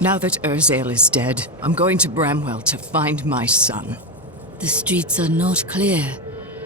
Now that Urzael is dead, I'm going to Bramwell to find my son. The streets are not clear.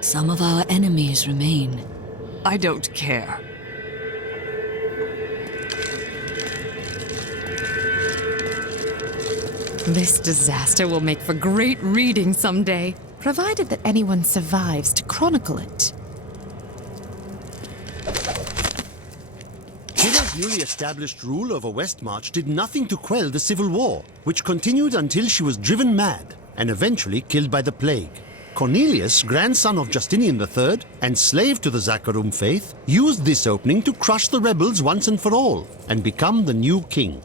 Some of our enemies remain. I don't care. This disaster will make for great reading someday, provided that anyone survives to chronicle it. Hilda's newly established rule over Westmarch did nothing to quell the civil war, which continued until she was driven mad and eventually killed by the plague. Cornelius, grandson of Justinian III and slave to the Zakharum faith, used this opening to crush the rebels once and for all and become the new king.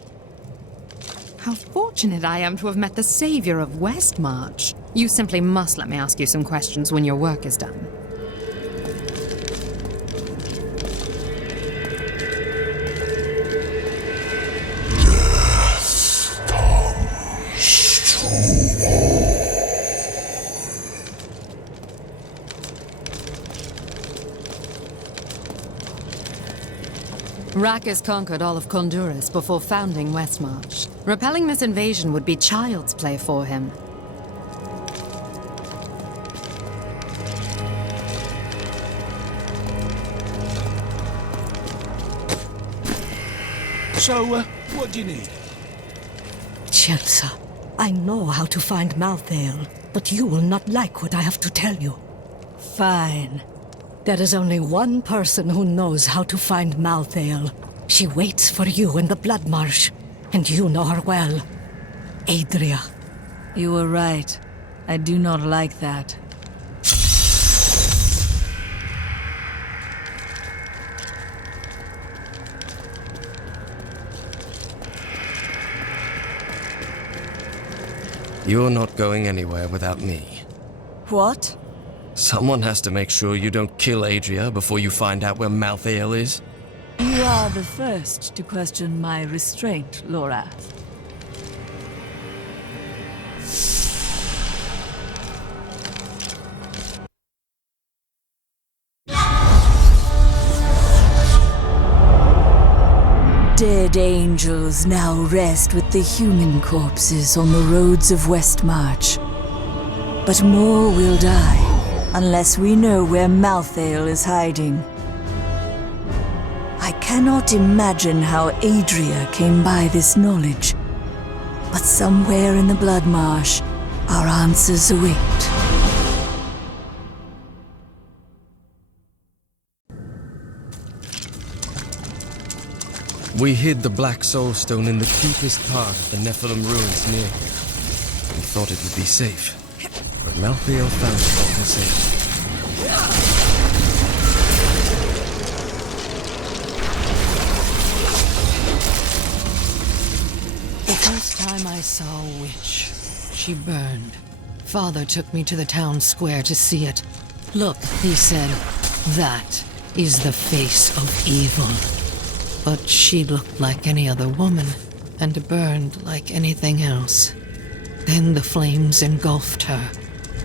How fortunate I am to have met the savior of Westmarch. You simply must let me ask you some questions when your work is done. Rackes conquered all of Honduras before founding Westmarch. Repelling this invasion would be child's play for him. So, what do you need? Chelsea, I know how to find Malthael, but you will not like what I have to tell you. Fine. There is only one person who knows how to find Malthael. She waits for you in the Blood Marsh, and you know her well. Adria. You were right. I do not like that. You're not going anywhere without me. What? Someone has to make sure you don't kill Adria before you find out where Malthael is. You are the first to question my restraint, Laura. Dead angels now rest with the human corpses on the roads of Westmarch. But more will die, unless we know where Malthael is hiding. I cannot imagine how Adria came by this knowledge, but somewhere in the Blood Marsh, our answers await. We hid the Black Soul Stone in the deepest part of the Nephilim ruins near here. We thought it would be safe, but Malthael found it all the same. The first time I saw a witch, she burned. Father took me to the town square to see it. Look, he said, that is the face of evil. But she looked like any other woman, and burned like anything else. Then the flames engulfed her.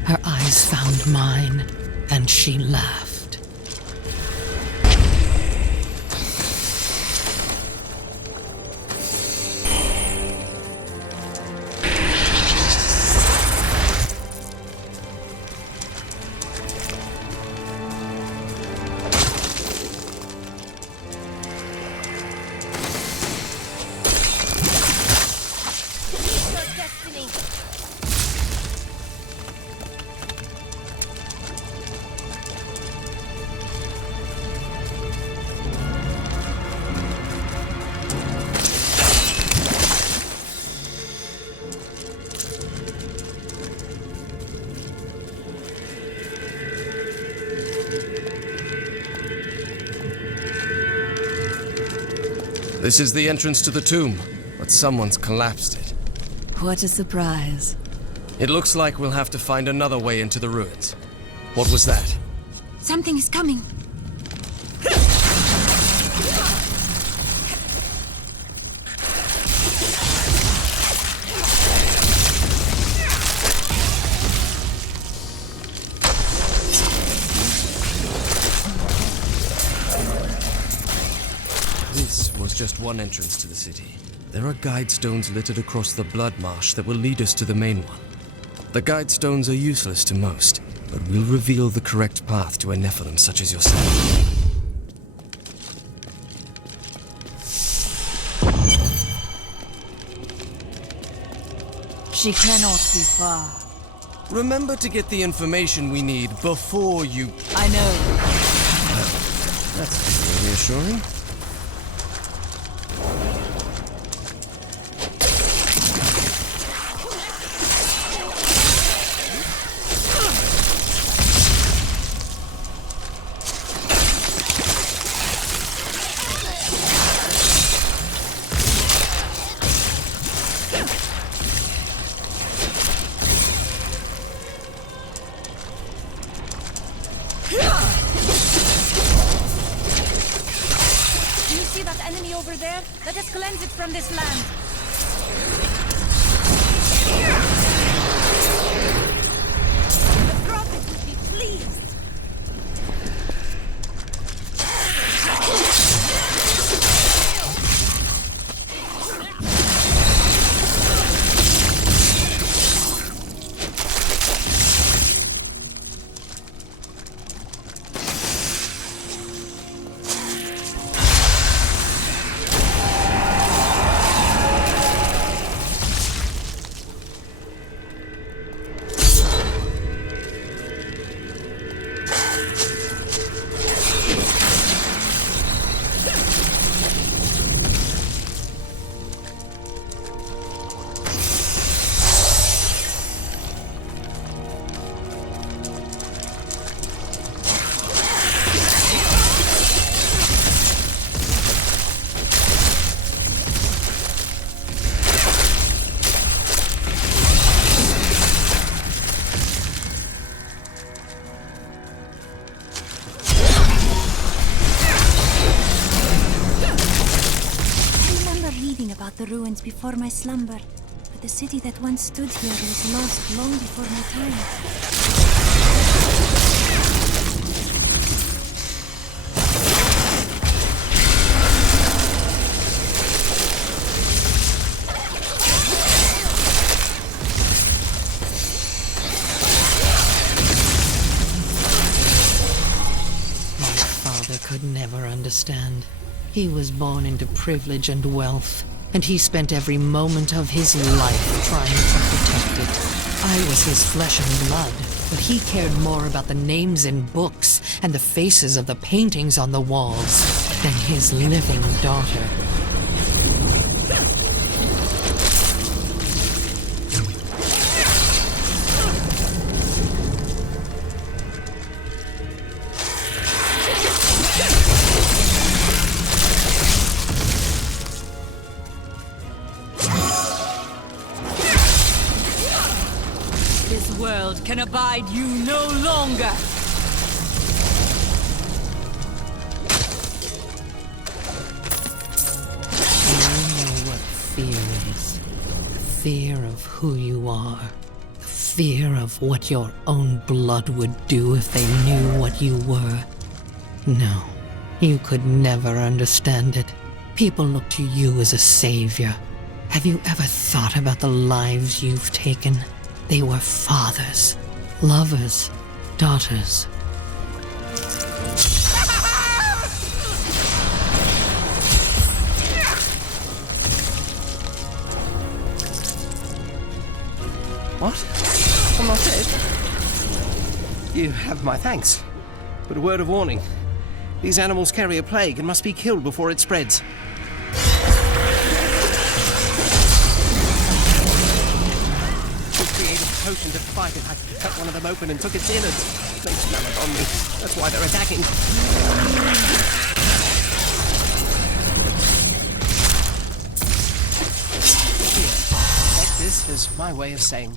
Her eyes found mine, and she laughed. This is the entrance to the tomb, but someone's collapsed it. What a surprise. It looks like we'll have to find another way into the ruins. What was that? Something is coming. This was just one entrance to the city. There are guide stones littered across the blood marsh that will lead us to the main one. The guide stones are useless to most, but will reveal the correct path to a Nephilim such as yourself. She cannot be far. Remember to get the information we need before you... I know. That's reassuring. Over there, let us cleanse it from this land. The prophet would be pleased. About the ruins before my slumber, but the city that once stood here was lost long before my time. My father could never understand. He was born into privilege and wealth, and he spent every moment of his life trying to protect it. I was his flesh and blood, but he cared more about the names in books and the faces of the paintings on the walls than his living daughter. Can abide you no longer. You know what fear is. The fear of who you are. The fear of what your own blood would do if they knew what you were. No, you could never understand it. People look to you as a savior. Have you ever thought about the lives you've taken? They were fathers, lovers, daughters. What? I'm not dead? You have my thanks. But a word of warning. These animals carry a plague and must be killed before it spreads. Potion to fight it. I cut one of them open and took its innards. They smell it on me. That's why they're attacking. Here, take this as my way of saying